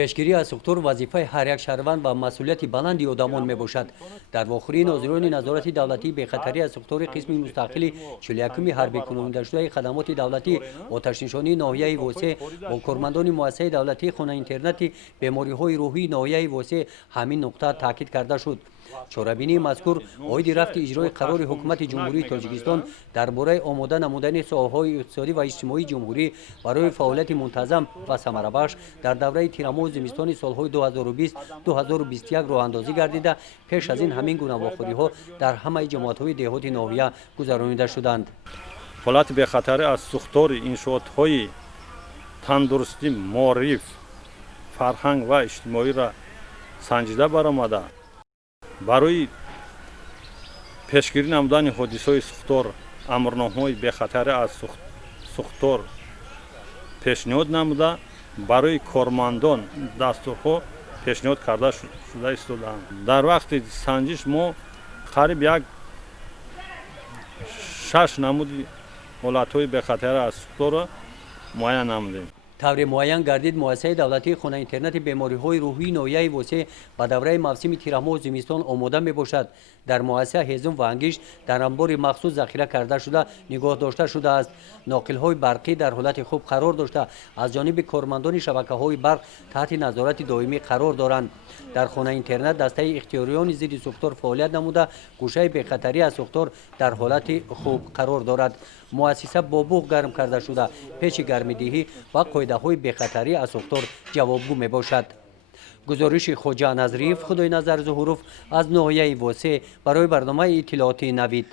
пешгирӣ аз сухтор вазифаи ҳар як шаҳрванд ва масъулияти баланди одамон мебошад. дар вохӯрии нозирони назорати давлатии бехатарӣ аз сухтори қисми мустақили 41-уми ҳарбикунандашудаи хадамоти давлатӣ оташнишонии ноҳияи восеъ бо кормандони муассисаи давлатии хонаи интернати бемориҳои рӯҳии ноҳияи восеъ ҳамин нуқта таъкид карда шуд. чорабинии мазкур оиди рафти иҷрои қарори ҳукумати ҷумҳурии тоҷикистон дар бораи омода намудани соҳаҳои иқтисодӣ ва иҷтимоии ҷумҳурӣ барои фаъолияти мунтазам ва самарабахш дар давраи тирамоҳу зимистони солҳои 2020-2021 роҳандозӣ гардида, пеш аз ин ҳамин гуна вохӯриҳо дар ҳамаи ҷамоатҳои деҳоти ноҳия гузаронида шуданд. ҳолати бехатарӣ аз сухтори иншоотҳои тандурустӣ, моориф, фарҳанг ва иҷтимоиро санҷида баромада, барои пешгирӣ намудани ҳодисаҳои сухтор амрномаҳои бехатарӣ аз сухтор пешниҳод намуда, барои кормандон дастурҳо пешниҳод карда шуда истодаанд. дар вақти санҷиш мо қариб 6 намуди ҳолатҳои бехатарӣ аз сухторро муайян намудем. тавре муайян гардид муассисаи давлатии хонаи интернати бемориҳои рӯҳии ноҳияи восеъ ба давраи мавсими тирамоҳу зимистон омода мебошад. дар муассиса ҳезум ва ангишт дар амбори махсус захира карда шуда нигоҳ дошта шудааст. ноқилҳои барқӣ дар ҳолати хуб қарор дошта аз ҷониби кормандони шабакаҳои барқ таҳти назорати доимӣ қарор доранд. дар хонаи интернат дастаи ихтиёриёни зидди сухтор фаъолият намуда, гӯшаи бехатарӣ аз сухтор дар ҳолати хуб қарор дорад. муассиса бо буғ гарм карда шуда печи гармидиҳӣ ва қоидаҳои бехатарӣ аз сухтор ҷавобгӯ мебошад. гузориши хоҷа назриев, худоиназар зуҳуров аз ноҳияи восеъ барои барномаи иттилооти Навид.